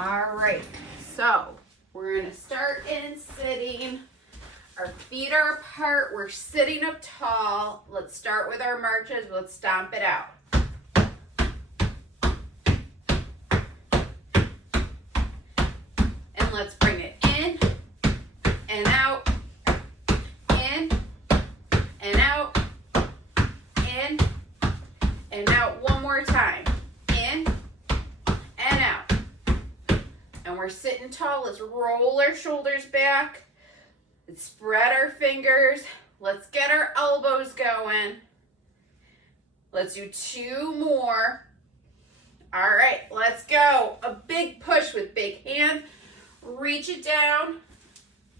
All right, so we're gonna start in sitting. Our feet are apart, we're sitting up tall. Let's start with our marches, let's stomp it out. And let's bring it in and out, in and out, in and out. One more time, in and out. And we're sitting tall, let's roll our shoulders back. Let's spread our fingers. Let's get our elbows going. Let's do 2 more. All right, let's go. A big push with big hands. Reach it down.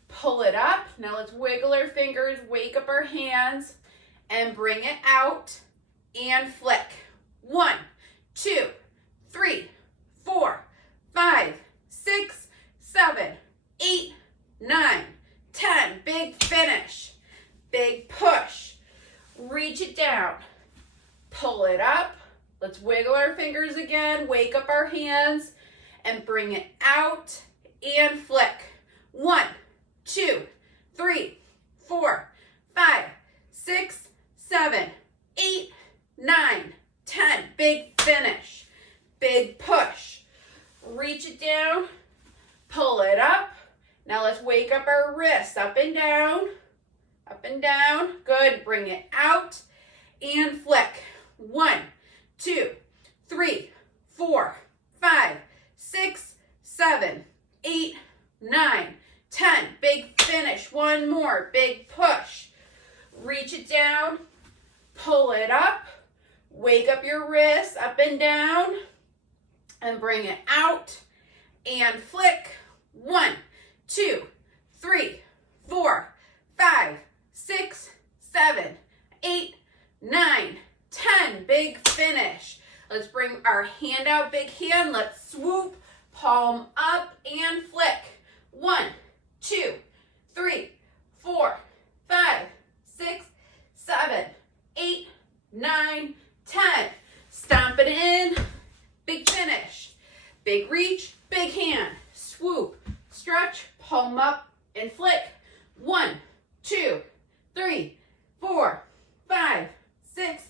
Pull it up. Now let's wiggle our fingers, wake up our hands, and bring it out and flick. 1, 2, 3, 4, 5, 6, 7, 8, 9, 10. Big finish. Big push. Reach it down. Pull it up. Let's wiggle our fingers again. Wake up our hands and bring it out and flick. 1, 2, 3, 4, 5, 6, 7, 8, 9, 10. Big finish. Big push. Reach it down. Pull it up. Now let's wake up our wrists, up and down, up and down. Good, bring it out and flick. 1, 2, 3, 4, 5, 6, 7, 8, 9, 10. Big finish. One more, big push. Reach it down, pull it up, wake up your wrists, up and down, and bring it out and flick. 1, 2, 3, 4, 5, 6, 7, 8, 9, 10. Big finish. Let's bring our hand out, big hand. Let's swoop, palm up and flick. 1, 2, 3, 4, 5, 6, 7, 8, 9, 10. Stomp it in. Big finish. Big reach, big hand. Swoop, stretch, palm up and flick. 1, 2, 3, 4, 5, 6,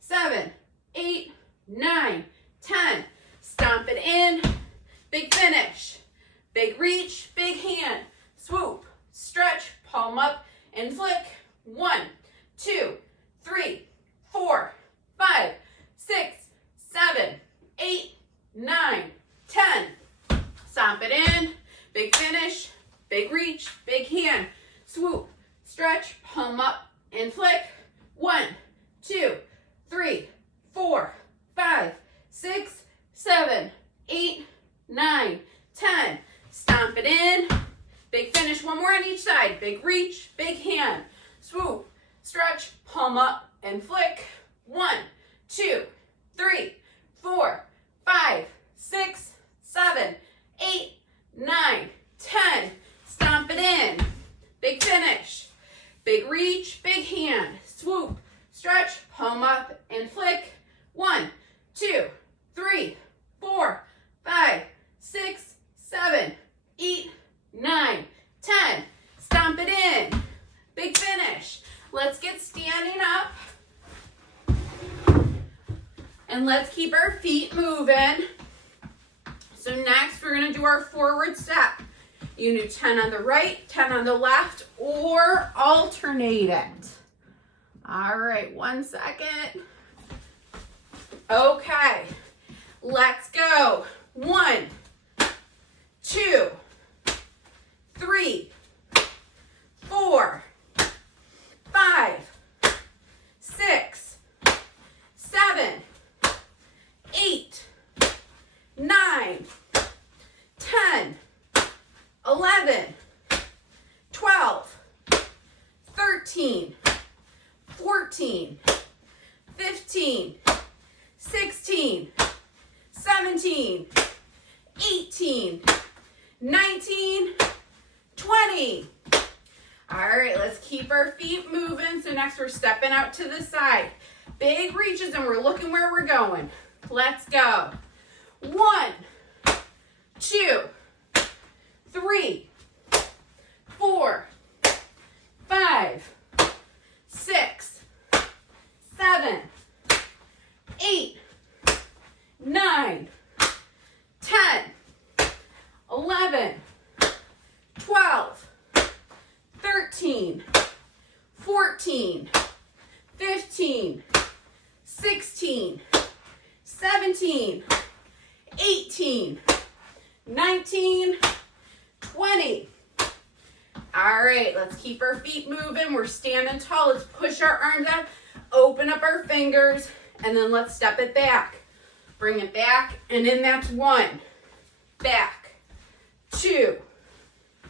7, 8, 9, 10. Stomp it in. Big finish. Big reach, big hand. Swoop, stretch, palm up and flick. 1, 2, 3, 4, 5, 6, 7, 8, 9, 10. Stomp it in. Big finish, big reach, big hand. Swoop, stretch, palm up and flick. 1, 2, 3, 4, 5, 6, 7, 8, 9, 10. Stomp it in. Big finish. One more on each side. Big reach, big hand. Swoop, stretch, palm up and flick. 1, 2, 3, 4, 5, 6, 7, 8, 9, 10. Stomp it in. Big finish. Big reach, big hand. Swoop, stretch, palm up and flick. 1, 2, 3, 4, 5, 6, 7, 8, 9, 10. Stomp it in. Big finish. Let's get standing up. And let's keep our feet moving. So next we're going to do our forward step. You can do 10 on the right, 10 on the left, or alternate it. All right, 1 second. Okay, let's go. 1, 2, 3, 4, 5, 6, 7, 8, 9, 10, 11, 12, 13, 14, 15, 16, 17, 18, 19, 20. All right, let's keep our feet moving. So next we're stepping out to the side. Big reaches and we're looking where we're going. Let's go. 1, 2, 3, 4, 5, 6, 7, 8, 9, 10, 11, 12, 13, 14, 15, 16, 17, 18, 19, 20. All right, let's keep our feet moving. We're standing tall. Let's push our arms out, open up our fingers, and then let's step it back. Bring it back, and then that's 1, back, 2,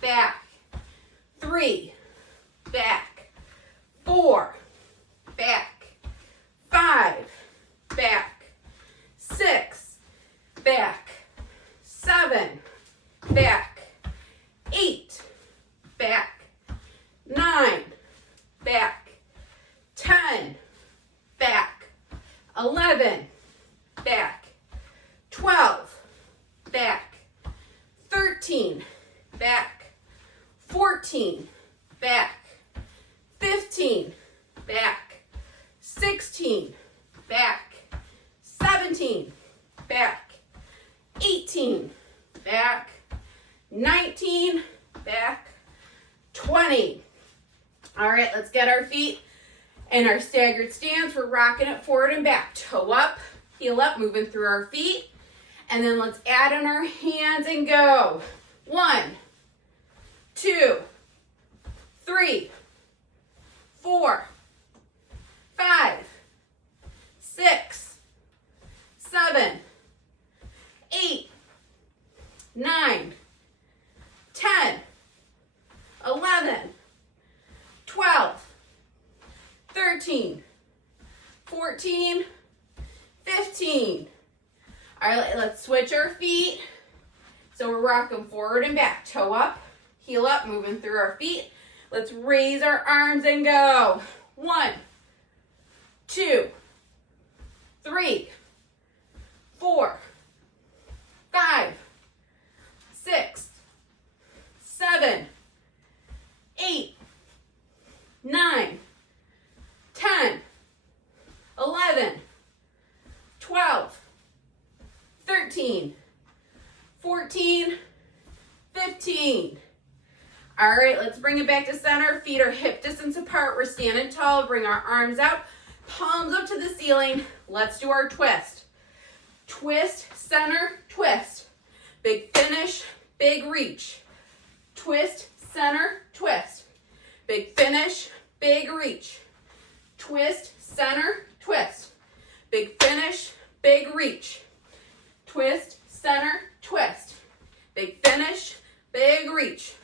back, 3, back, 4, back, 5, back, 6, back, 7, back, 8, back, 9, back, 10, back, 11, back, 12, back, 13, back, 14, back, 15, back, 16, back, 17, back, 18, back, 19, back, 20. All right, let's get our feet in our staggered stance. We're rocking it forward and back. Toe up, heel up, moving through our feet. And then let's add in our hands and go. 1, 2, 3, 4, 5, 6, 7, 8, 9, 10, 11, 12, 13, 14, 15. All right, let's switch our feet. So we're rocking forward and back. Toe up, heel up, moving through our feet. Let's raise our arms and go. 1, 2, 3, 4, 5, 6, 7, 8, 9, 10, 11, 12, 13, 14, 15. All right, let's bring it back to center. Feet are hip distance apart. We're standing tall. Bring our arms out, palms up to the ceiling. Let's do our twist. Twist, center, twist. Big finish, big reach. Twist, center, twist. Big finish, big reach. Twist, center, twist. Big finish, big reach. Twist, center, twist. Big finish, big reach.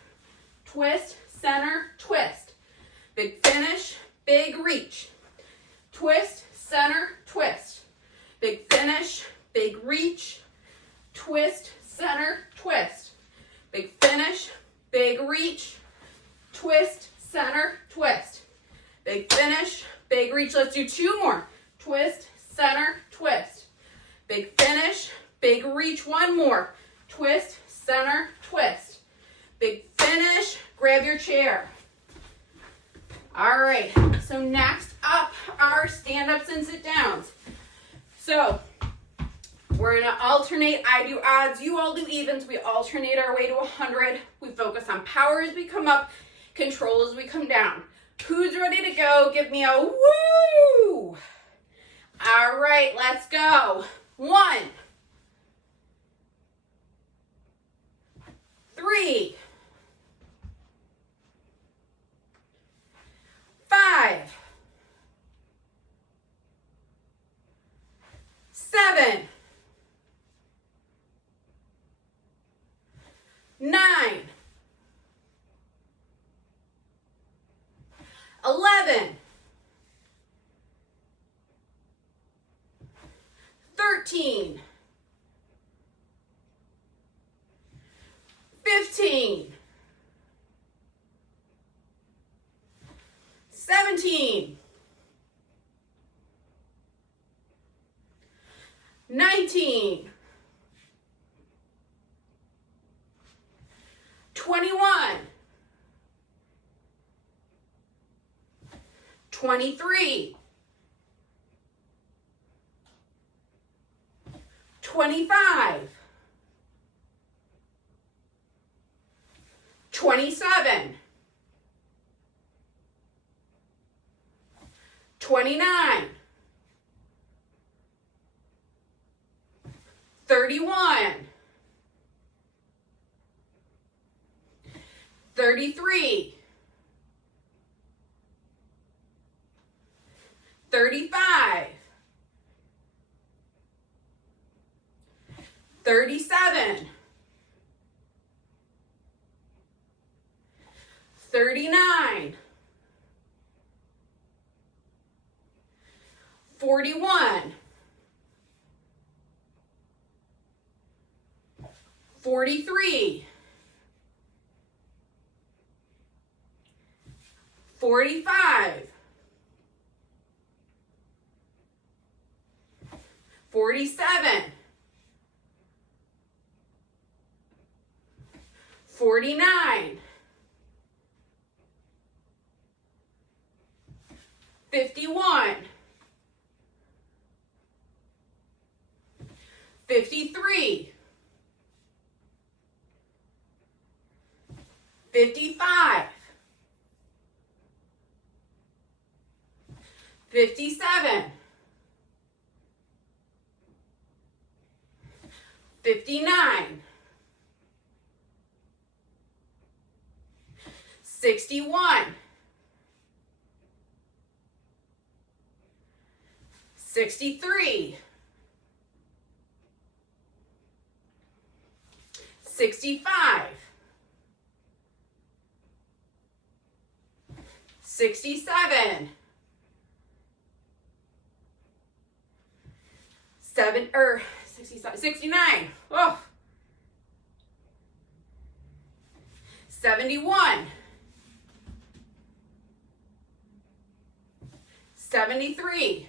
Twist, center, twist. Big finish, big reach. Twist, center, twist. Big finish, big reach. Twist, center, twist. Big finish, big reach. Twist, center, twist. Big finish, big reach. Let's do 2 more. Twist, center, twist. Big finish, big reach. 1 more. Twist, center, twist. Big finish. Grab your chair. All right. So next up are stand-ups and sit-downs. So we're going to alternate. I do odds. You all do evens. We alternate our way to 100. We focus on power as we come up, control as we come down. Who's ready to go? Give me a woo! All right, let's go. 1, 3, 5, 7, 9, 11, 13, 15, 17, 19, 21, 23, 25, 27, 29, 31, 33, 35, 37, 39, 41, 43, 45, 47, 49, 51, 53, 55, 57, 59, 61, 63, 65, 67, 69, oh, 71, 73,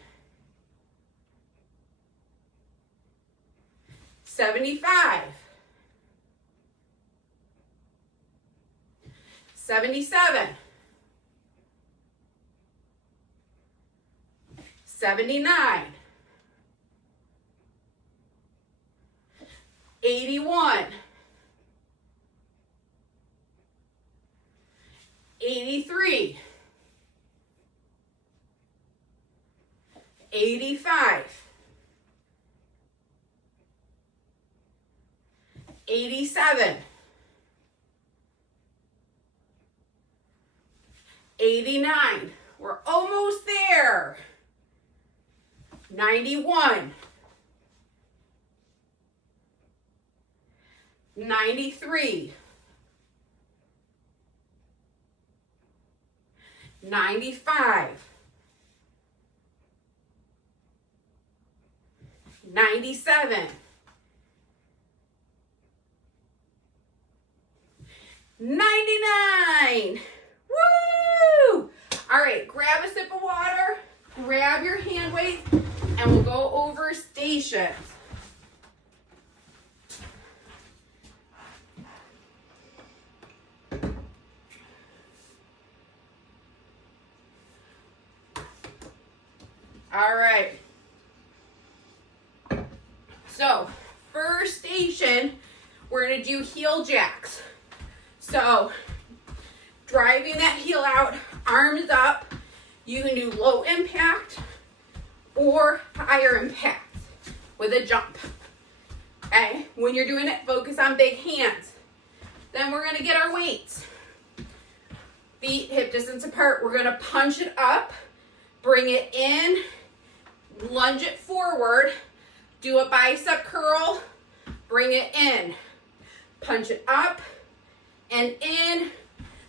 75, 77, 79, 81, 83, 85, 87, 89, we're almost there, 91, 93, 95, 97, 99. Woo! All right, grab a sip of water, grab your hand weights, and we'll go over stations. All right. So, first station, we're going to do heel jacks. So, driving that heel out, arms up. You can do low impact or higher impact with a jump. Okay? When you're doing it, focus on big hands. Then we're going to get our weights. Feet hip distance apart. We're going to punch it up, bring it in, lunge it forward, do a bicep curl, bring it in, punch it up and in,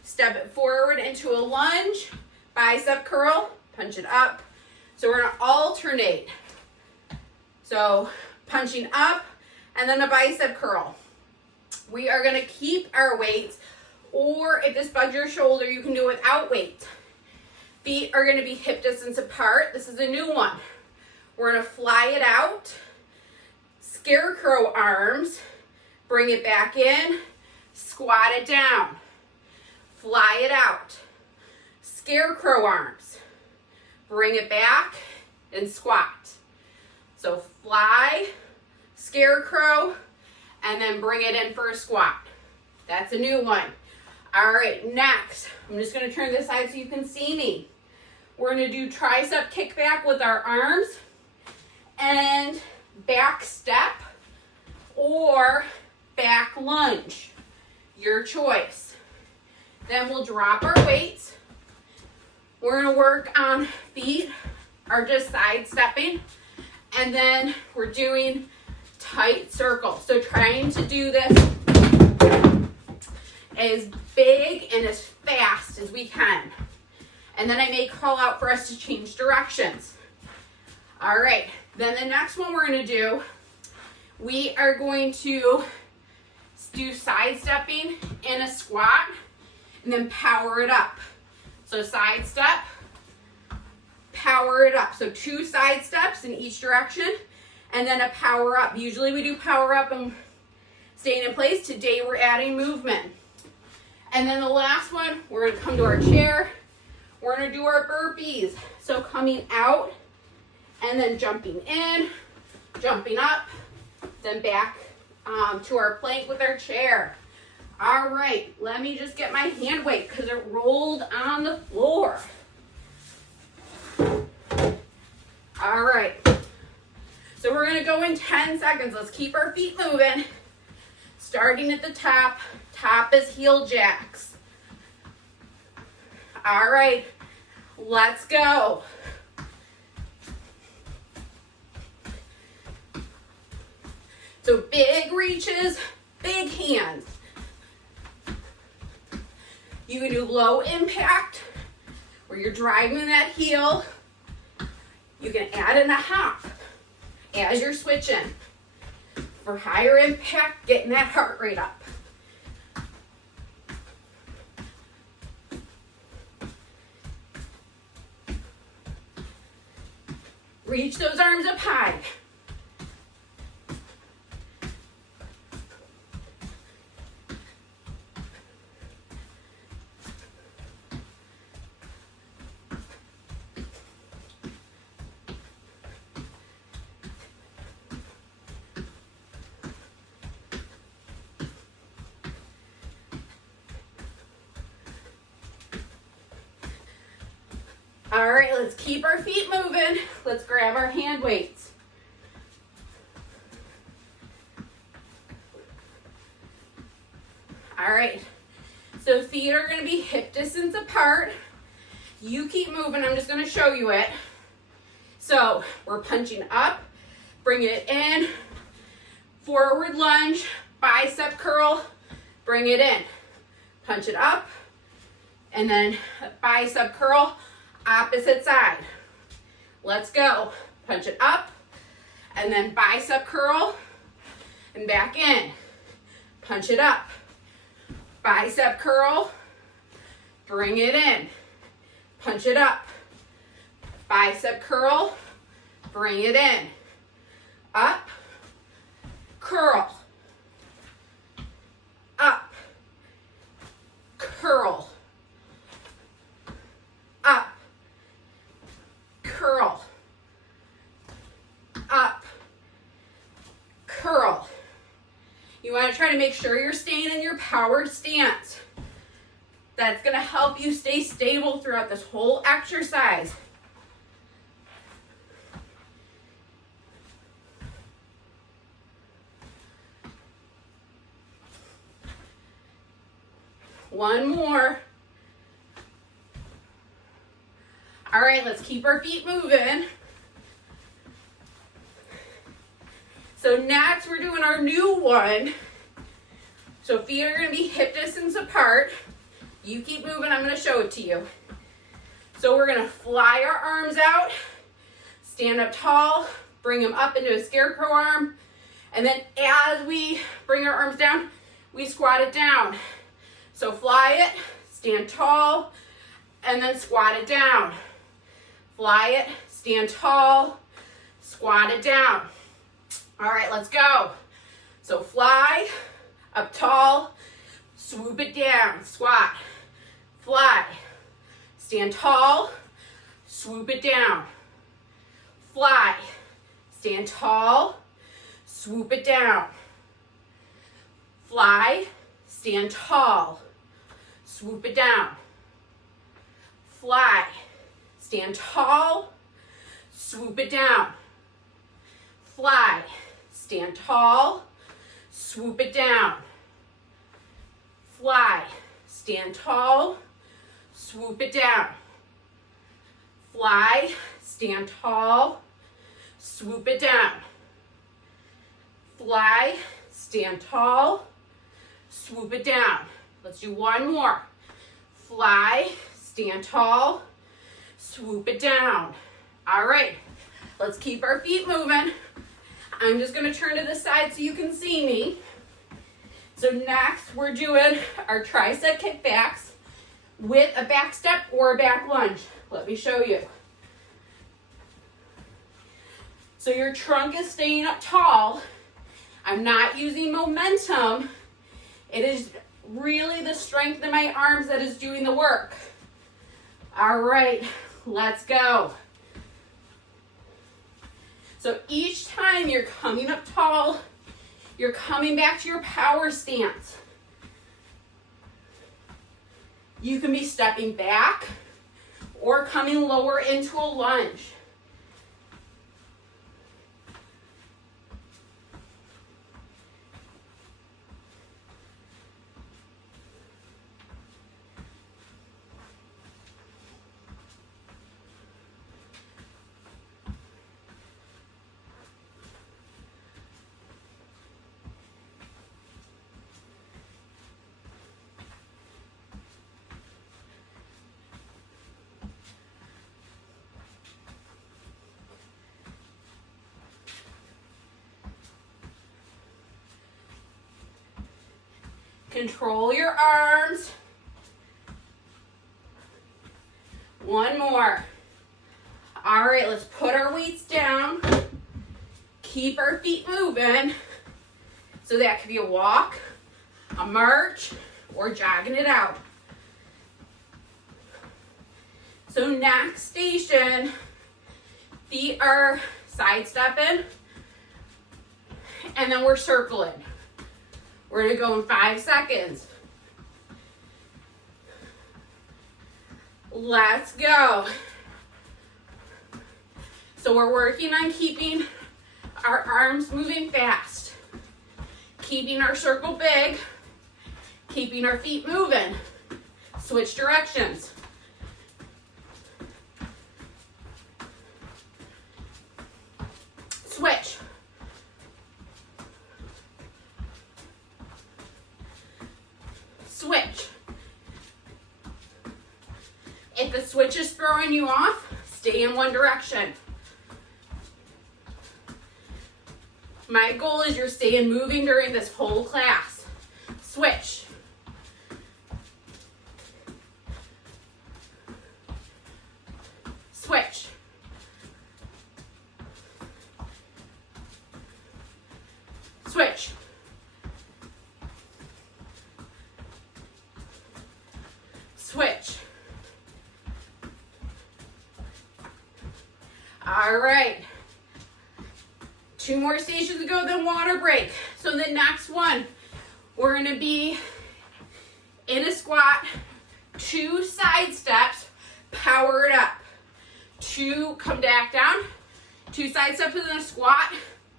step it forward into a lunge, bicep curl, punch it up. So we're going to alternate. So punching up and then a bicep curl. We are going to keep our weights, or if this bugs your shoulder, you can do it without weight. Feet are going to be hip distance apart. This is a new one. We're going to fly it out. Scarecrow arms. Bring it back in. squat it down, fly it out, scarecrow arms, bring it back and squat. So fly, scarecrow, and then bring it in for a squat. That's a new one. All right, next, I'm just gonna turn this side so you can see me. We're gonna do tricep kickback with our arms and back step or back lunge, your choice. Then we'll drop our weights. We're gonna work on feet or just side stepping, and then we're doing tight circles. So trying to do this as big and as fast as we can. And then I may call out for us to change directions. All right, then the next one we're gonna do, we are going to do side stepping in a squat and then power it up. So side step, power it up. So 2 side steps in each direction and then a power up. Usually we do power up and staying in place. Today we're adding movement. And then the last one, we're gonna come to our chair. We're gonna do our burpees. So coming out and then jumping in, jumping up, then back to our plank with our chair. All right, let me just get my hand weight because it rolled on the floor. All right, so we're gonna go in 10 seconds. Let's keep our feet moving. Starting at the top. Top is heel jacks. All right, let's go. So big reaches, big hands. You can do low impact where you're driving that heel. You can add in a hop as you're switching. For higher impact, getting that heart rate up. Reach those arms up high. All right, let's keep our feet moving. Let's grab our hand weights. All right, so feet are gonna be hip distance apart. You keep moving, I'm just gonna show you it. So we're punching up, bring it in, forward lunge, bicep curl, bring it in. Punch it up, and then bicep curl, opposite side. Let's go. Punch it up, and then bicep curl, and back in. Punch it up. Bicep curl, bring it in. Punch it up. Bicep curl, bring it in. Up, curl. Up, curl. Up, curl. Up, curl. You want to try to make sure you're staying in your power stance. That's going to help you stay stable throughout this whole exercise. One more. All right, let's keep our feet moving. So next we're doing our new one. So feet are gonna be hip distance apart. You keep moving, I'm gonna show it to you. So we're gonna fly our arms out, stand up tall, bring them up into a scarecrow arm, and then as we bring our arms down, we squat it down. So fly it, stand tall, and then squat it down. Fly it, stand tall, squat it down. All right, let's go. So fly, up tall, swoop it down, squat, fly, stand tall, swoop it down, fly, stand tall, swoop it down, fly, stand tall, swoop it down, fly, stand tall, swoop it down, fly, stand tall, swoop it down, fly, stand tall, swoop it down, fly, stand tall, swoop it down, fly, stand tall, swoop it down. Let's do one more. Fly, stand tall, swoop it down. All right, let's keep our feet moving. I'm just gonna turn to the side so you can see me. So next, we're doing our tricep kickbacks with a back step or a back lunge. Let me show you. So your trunk is staying up tall. I'm not using momentum. It is really the strength in my arms that is doing the work. All right, let's go. So each time you're coming up tall, you're coming back to your power stance. You can be stepping back or coming lower into a lunge. Control your arms. One more. All right, let's put our weights down. Keep our feet moving. So that could be a walk, a march, or jogging it out. So next station, feet are sidestepping, and then we're circling. We're gonna go in 5 seconds. Let's go. So we're working on keeping our arms moving fast, keeping our circle big, keeping our feet moving. Switch directions. Switch. Switch. If the switch is throwing you off, stay in one direction. My goal is you're staying moving during this whole class. Switch. Switch. Switch. Switch. All right. 2 more stations to go, then water break. So the next one, we're gonna be in a squat, 2 side steps, power it up. 2, come back down, 2 side steps in a squat,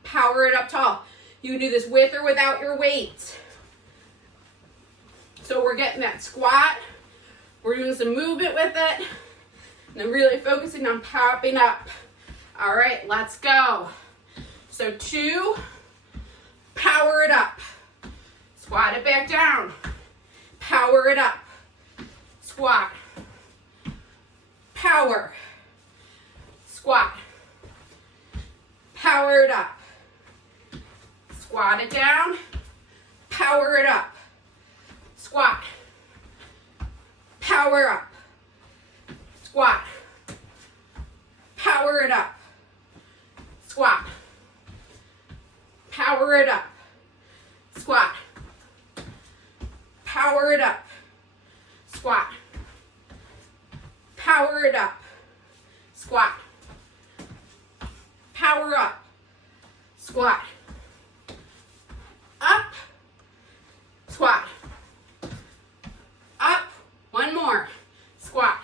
power it up tall. You can do this with or without your weights. So we're getting that squat, we're doing some movement with it, and then really focusing on popping up. All right, let's go. So 2, power it up. Squat it back down. Power it up. Squat. Power. Squat. Power it up. Squat it down. Power it up. Squat. Power up. Squat. Power it up. Squat. Power it up. Squat. Power it up. Squat. Power it up. Squat. Power up. Squat. Up. Squat. Up. One more. Squat.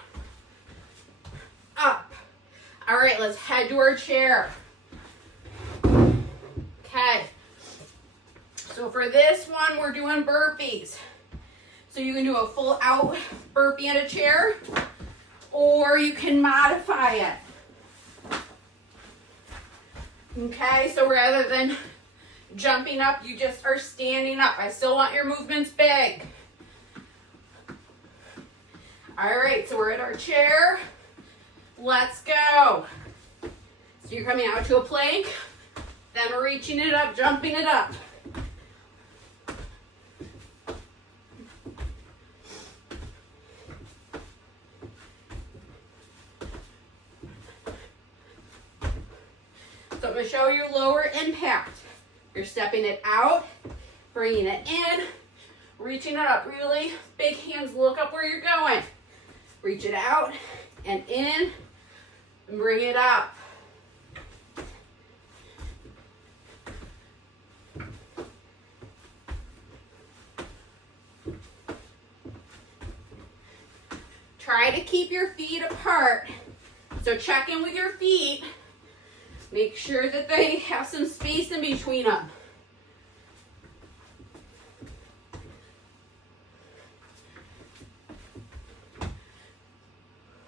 Up. All right, let's head to our chair. Okay. So for this one, we're doing burpees. So you can do a full out burpee in a chair, or you can modify it. Okay, so rather than jumping up, you just are standing up. I still want your movements big. All right, so we're at our chair. Let's go. So you're coming out to a plank, then we're reaching it up, jumping it up. So I'm going to show you lower impact. You're stepping it out, bringing it in, reaching it up. Really big hands, look up where you're going. Reach it out and in and bring it up. Try to keep your feet apart. So check in with your feet. Make sure that they have some space in between them.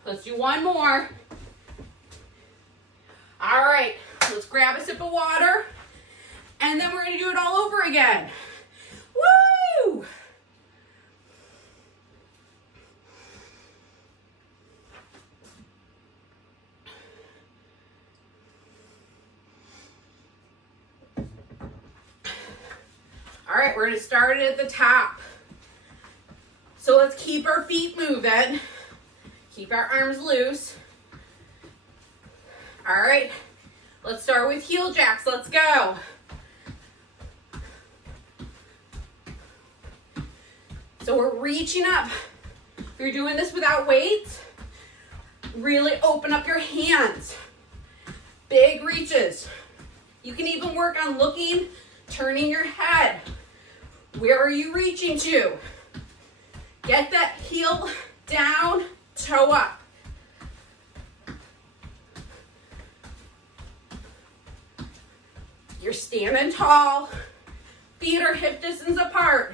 Let's do one more. All right, let's grab a sip of water, and then we're going to do it all over again. Woo! All right, we're going to start it at the top. So let's keep our feet moving. Keep our arms loose. All right, let's start with heel jacks. Let's go. So we're reaching up. If you're doing this without weights, really open up your hands. Big reaches. You can even work on looking, turning your head. Where are you reaching to? Get that heel down, toe up. You're standing tall. Feet are hip distance apart.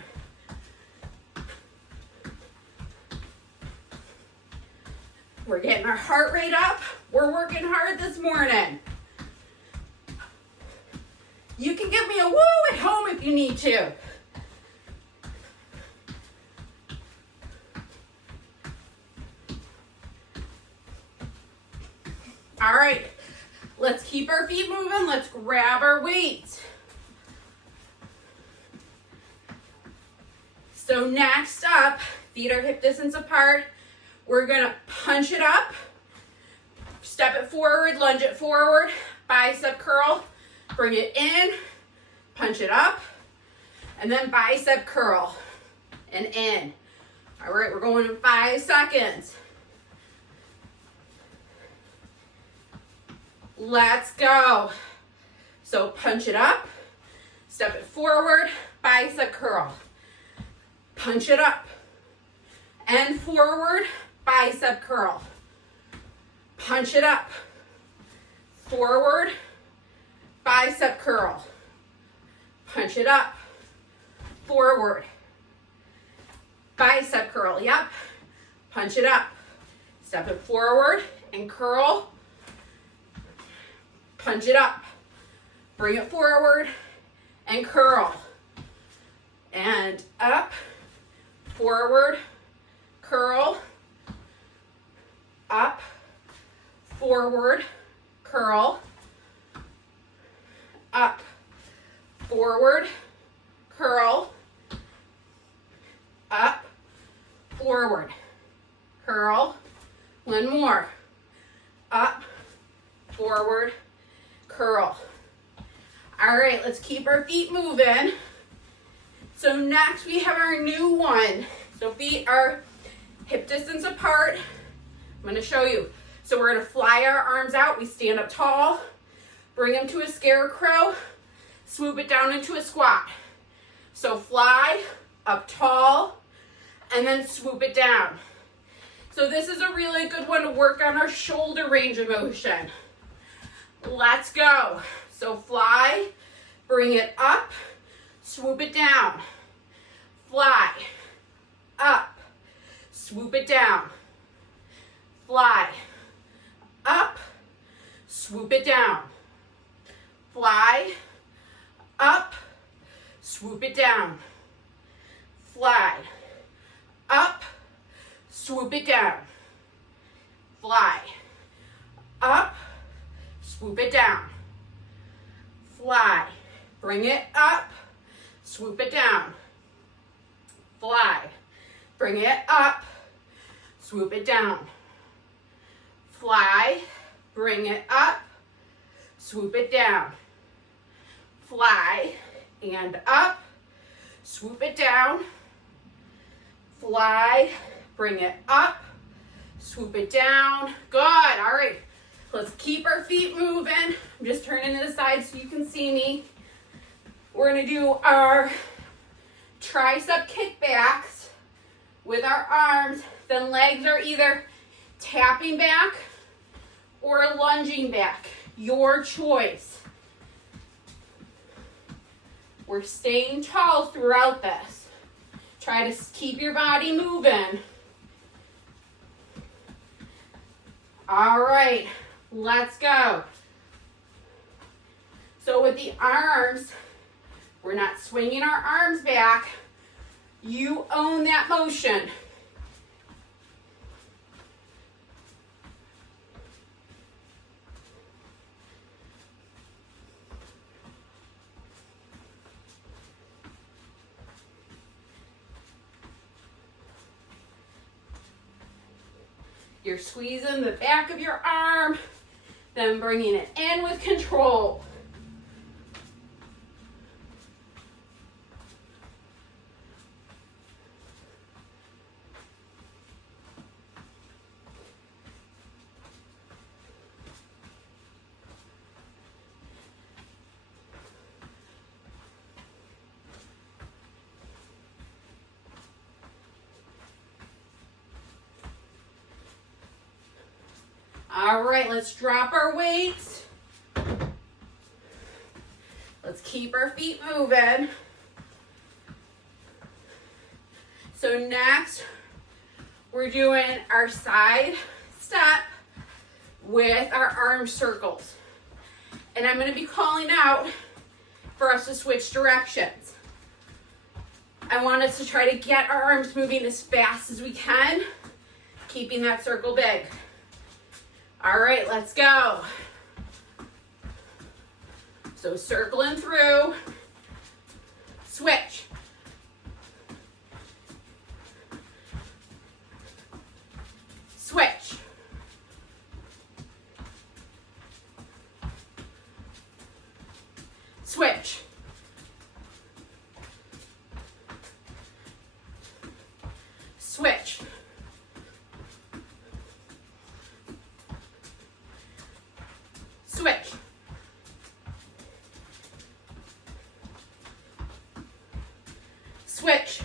We're getting our heart rate up. We're working hard this morning. You can give me a woo at home if you need to. All right, let's keep our feet moving. Let's grab our weights. So next up, feet are hip distance apart. We're gonna punch it up, step it forward, lunge it forward, bicep curl, bring it in, punch it up, and then bicep curl and in. All right, we're going in 5 seconds. Let's go. So punch it up, step it forward, bicep curl. Punch it up and forward, bicep curl. Punch it up, forward, bicep curl. Punch it up, forward, bicep curl. Yep. Punch it up, step it forward and curl. Punch it up, bring it forward and curl. And up, forward, curl, up, forward, curl, up, forward, curl, up, forward, curl. One more. Up, forward, curl. All right, let's keep our feet moving. So next we have our new one. So feet are hip distance apart. I'm going to show you. So we're going to fly our arms out. We stand up tall, bring them to a scarecrow, swoop it down into a squat. So fly, up tall, and then swoop it down. So this is a really good one to work on our shoulder range of motion. Let's go. So fly, bring it up, swoop it down. Fly, up, swoop it down. Fly, up, swoop it down. Fly, up, swoop it down. Fly, up, swoop it down. Fly, up, swoop it down. Fly, bring it up, swoop it down. Fly, bring it up, swoop it down. Fly, bring it up, swoop it down. Fly, and up, swoop it down. Fly, bring it up, swoop it down. Good. All right. Let's keep our feet moving. I'm just turning to the side so you can see me. We're going to do our tricep kickbacks with our arms. Then legs are either tapping back or lunging back. Your choice. We're staying tall throughout this. Try to keep your body moving. All right, let's go. So with the arms, we're not swinging our arms back. You own that motion. You're squeezing the back of your arm, then bringing it in with control. All right, let's drop our weights. Let's keep our feet moving. So next, we're doing our side step with our arm circles. And I'm going to be calling out for us to switch directions. I want us to try to get our arms moving as fast as we can, keeping that circle big. All right, let's go. So circling through, switch. Switch. Switch. Switch. Switch. Switch.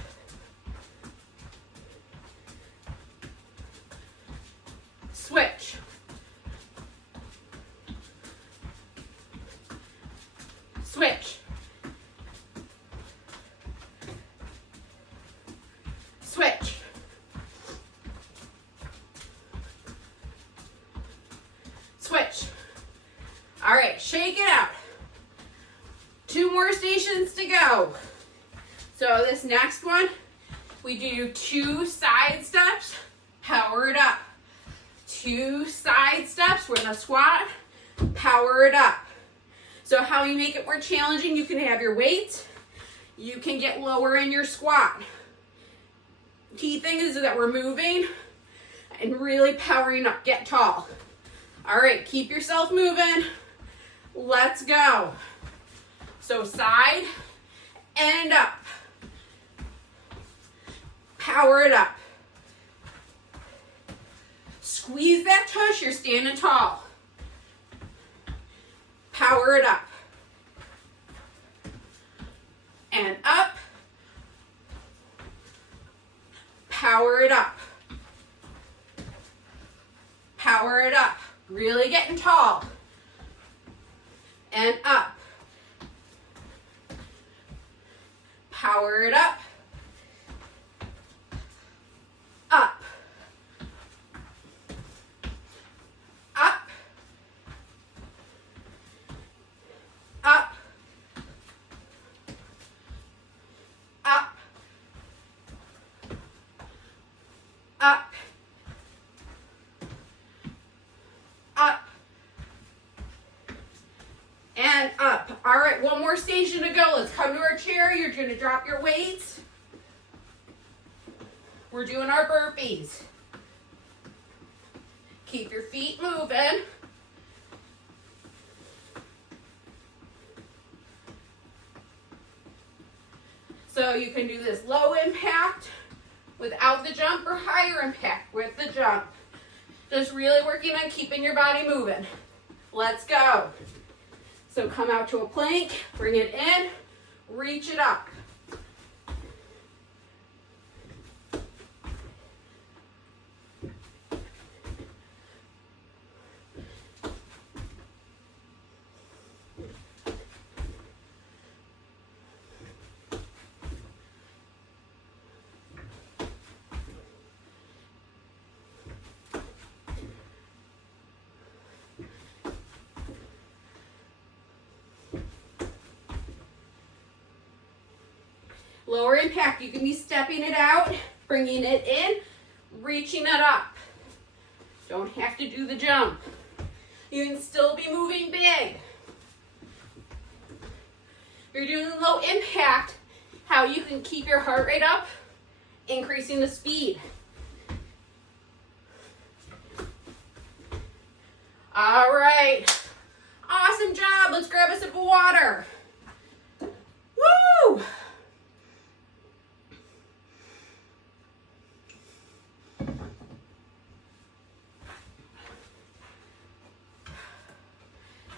Switch. Switch. Switch. Switch. All right, shake it out. 2 more stations to go. So this next one, we do 2 side steps, power it up. 2 side steps, we're gonna squat, power it up. So how you make it more challenging, you can have your weights, you can get lower in your squat. Key thing is that we're moving and really powering up, get tall. All right, keep yourself moving. Let's go. So side and up. Power it up. Squeeze that tush, you're standing tall. Power it up. And up. Power it up. Power it up. Really getting tall. And up. Power it up. Up. Up. Up. Up. Up. Up. And up. All right, one more station to go. Let's come to our chair. You're going to drop your weights. We're doing our burpees. Keep your feet moving. So you can do this low impact without the jump or higher impact with the jump. Just really working on keeping your body moving. Let's go. So come out to a plank, bring it in, reach it up. Lower impact, you can be stepping it out, bringing it in, reaching it up. Don't have to do the jump. You can still be moving big. If you're doing low impact, how you can keep your heart rate up, increasing the speed. All right, awesome job. Let's grab a sip of water. Woo!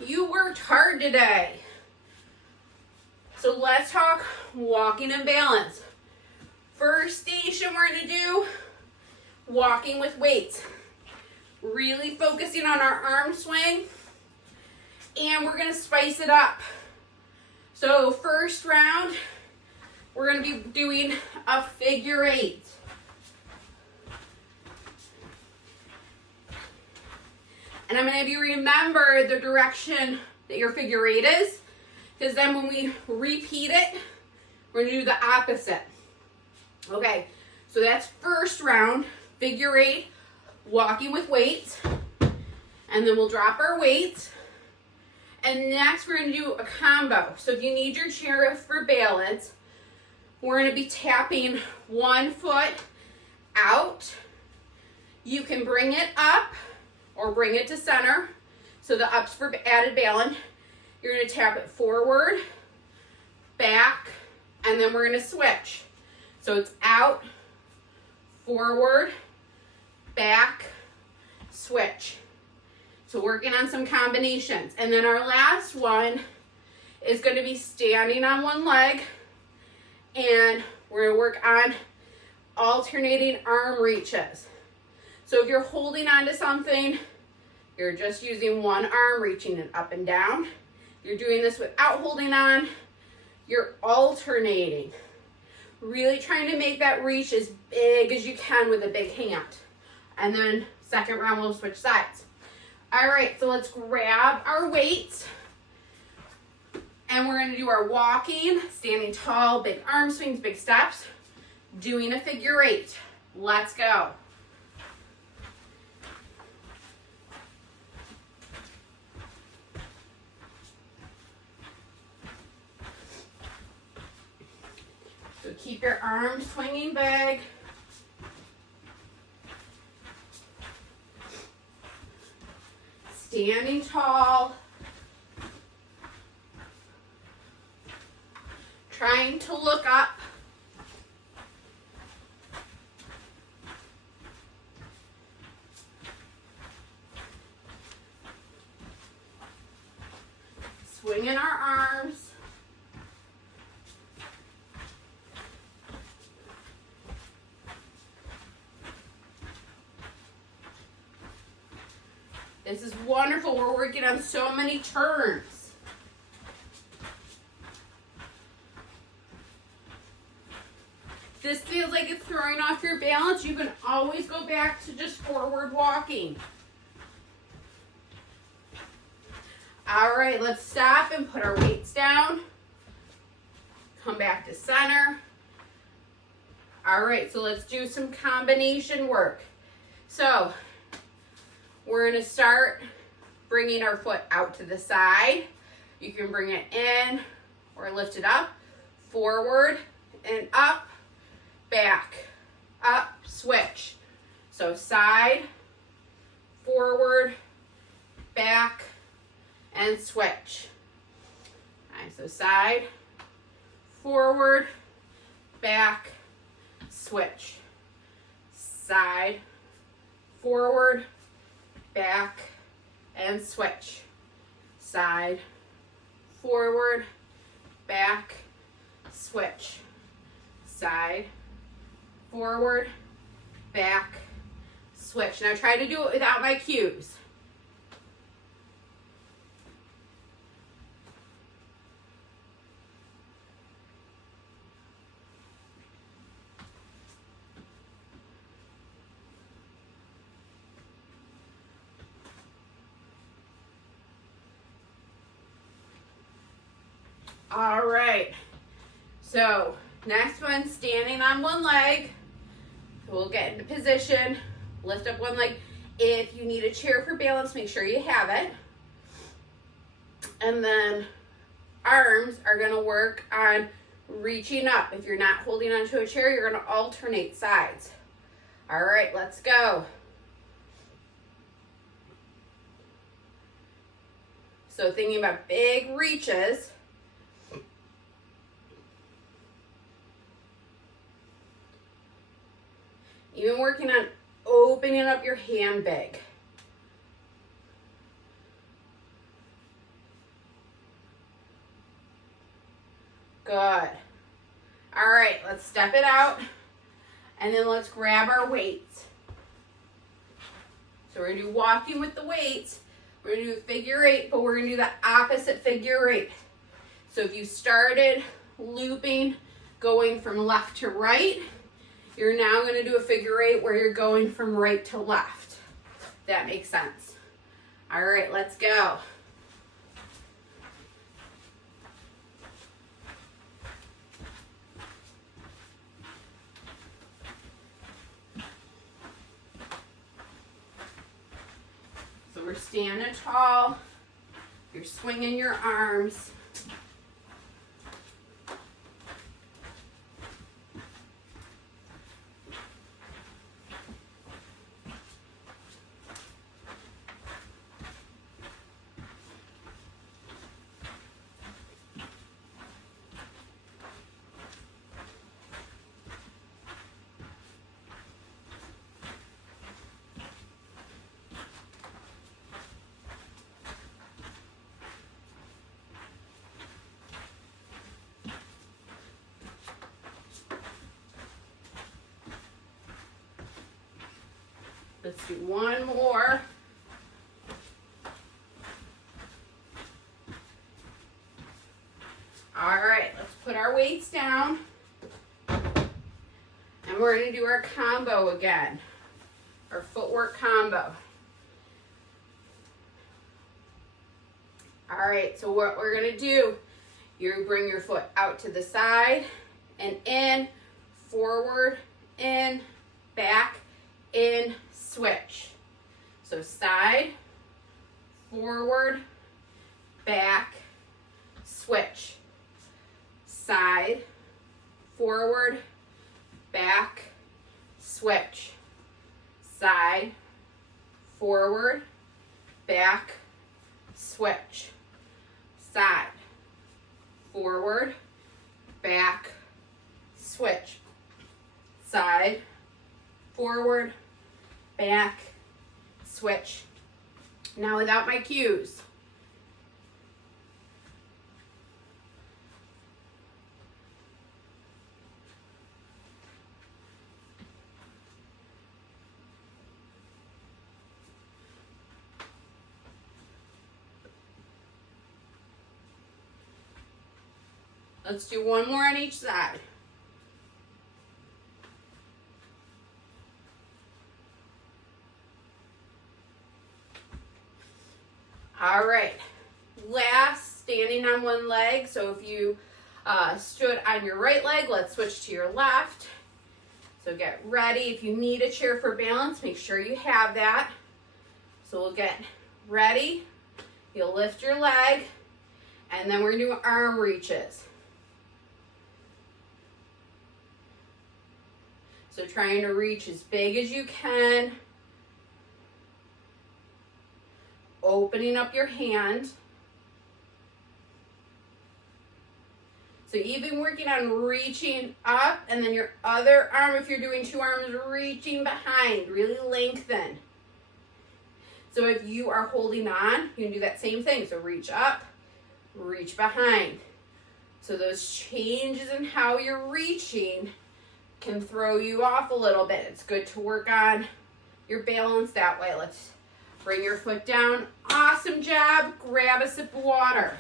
You worked hard today. So let's talk walking and balance. First station we're going to do walking with weights. Really focusing on our arm swing. And we're going to spice it up. So first round, we're going to be doing a figure eight. And I'm going to have you remember the direction that your figure eight is, because then when we repeat it, we're going to do the opposite. Okay, so that's first round, figure eight, walking with weights. And then we'll drop our weights. And next we're going to do a combo. So if you need your chair for balance, we're going to be tapping one foot out. You can bring it up or bring it to center. So the up's for added balance. You're going to tap it forward, back, and then we're going to switch. So it's out, forward, back, switch. So working on some combinations. And then our last one is going to be standing on one leg, and we're going to work on alternating arm reaches. So if you're holding on to something, you're just using one arm, reaching it up and down. You're doing this without holding on, you're alternating. Really trying to make that reach as big as you can with a big hand. And then second round, we'll switch sides. All right, so let's grab our weights. And we're gonna do our walking, standing tall, big arm swings, big steps, doing a figure eight. Let's go. So keep your arms swinging big. Standing tall. Trying to look up. This is wonderful. We're working on so many turns. If this feels like it's throwing off your balance, you can always go back to just forward walking. All right, let's stop and put our weights down. Come back to center. All right, so let's do some combination work. So we're gonna start bringing our foot out to the side. You can bring it in or lift it up, forward and up, back, up, switch. So side, forward, back, and switch. All right, so side, forward, back, switch. Side, forward, back, and switch. Side, forward, back, switch. Side, forward, back, switch. Now try to do it without my cues. All right, so next one, standing on one leg. We'll get into position, lift up one leg. If you need a chair for balance, make sure you have it. And then arms are gonna work on reaching up. If you're not holding onto a chair, you're gonna alternate sides. All right, let's go. So thinking about big reaches. Even working on opening up your hand big. Good. All right, let's step it out. And then let's grab our weights. So we're gonna do walking with the weights. We're gonna do a figure eight, but we're gonna do the opposite figure eight. So if you started looping, going from left to right, you're now going to do a figure eight where you're going from right to left. That makes sense. All right, let's go. So we're standing tall. You're swinging your arms. Let's do one more. All right, let's put our weights down. And we're going to do our combo again, our footwork combo. All right, so what we're going to do, you bring your foot out to the side and in, forward, in, back, in, switch. So side, forward, back, switch. Side, forward, back, switch. Side, forward, back, switch. Side, forward, back, switch. Side, forward, back, switch. Now without my cues. Let's do one more on each side. All right, last, standing on one leg. So if you stood on your right leg, let's switch to your left. So get ready. If you need a chair for balance, make sure you have that. So we'll get ready. You'll lift your leg, and then we're gonna do arm reaches. So trying to reach as big as you can. Opening up your hand. So even working on reaching up, and then your other arm, if you're doing two arms, reaching behind, really lengthen. So if you are holding on, you can do that same thing. So reach up, reach behind. So those changes in how you're reaching can throw you off a little bit. It's good to work on your balance that way. Let's bring your foot down. Awesome job. Grab a sip of water.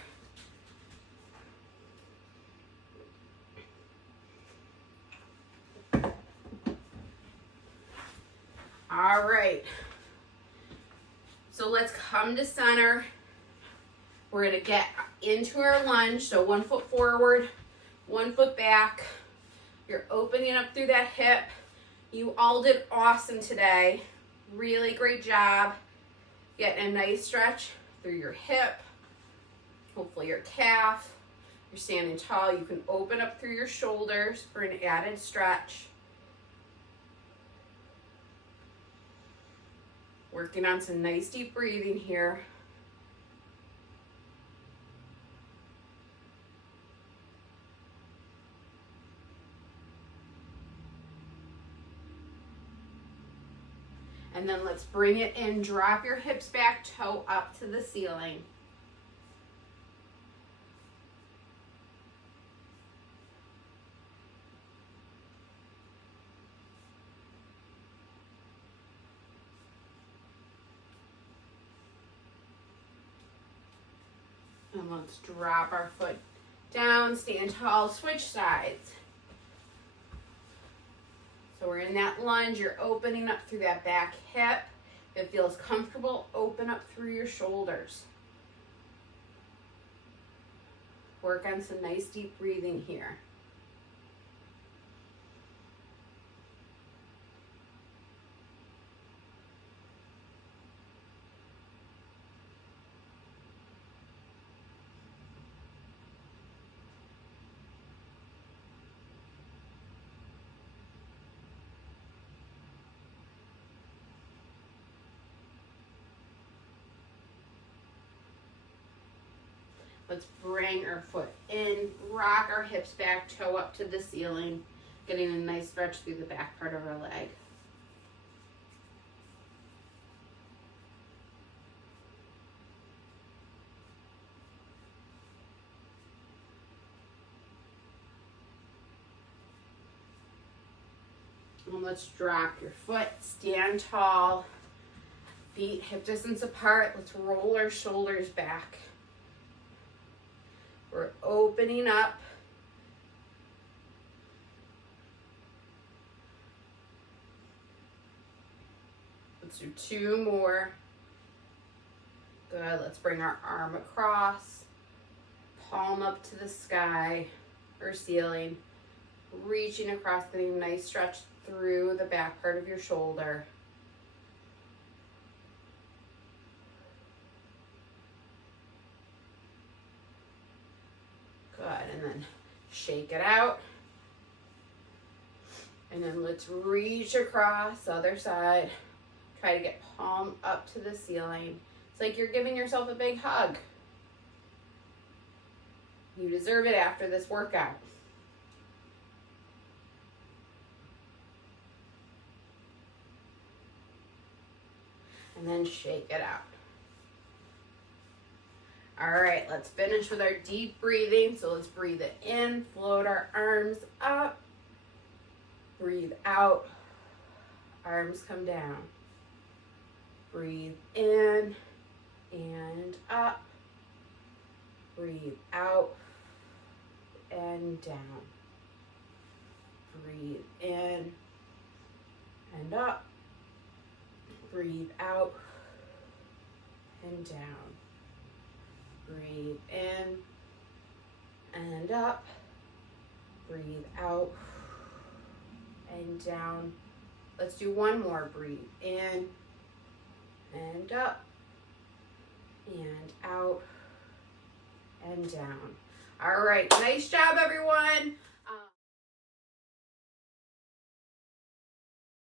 All right. So let's come to center. We're going to get into our lunge. So 1 foot forward, 1 foot back. You're opening up through that hip. You all did awesome today. Really great job. Getting a nice stretch through your hip, hopefully your calf. You're standing tall. You can open up through your shoulders for an added stretch. Working on some nice deep breathing here. And then let's bring it in. Drop your hips back, toe up to the ceiling. And let's drop our foot down, stand tall, switch sides. So we're in that lunge, you're opening up through that back hip. If it feels comfortable, open up through your shoulders. Work on some nice deep breathing here. Let's bring our foot in, rock our hips back, toe up to the ceiling, getting a nice stretch through the back part of our leg. And let's drop your foot, stand tall, feet hip distance apart. Let's roll our shoulders back. We're opening up. Let's do 2 more. Good. Let's bring our arm across, palm up to the sky or ceiling, reaching across, getting a nice stretch through the back part of your shoulder. Good, and then shake it out. And then let's reach across, other side. Try to get palm up to the ceiling. It's like you're giving yourself a big hug. You deserve it after this workout. And then shake it out. All right, let's finish with our deep breathing. So let's breathe it in, float our arms up. Breathe out, arms come down. Breathe in and up. Breathe out and down. Breathe in and up. Breathe out and down. Breathe in and up. Breathe out and down. Let's do one more. Breathe in and up and out and down. All right, nice job, everyone.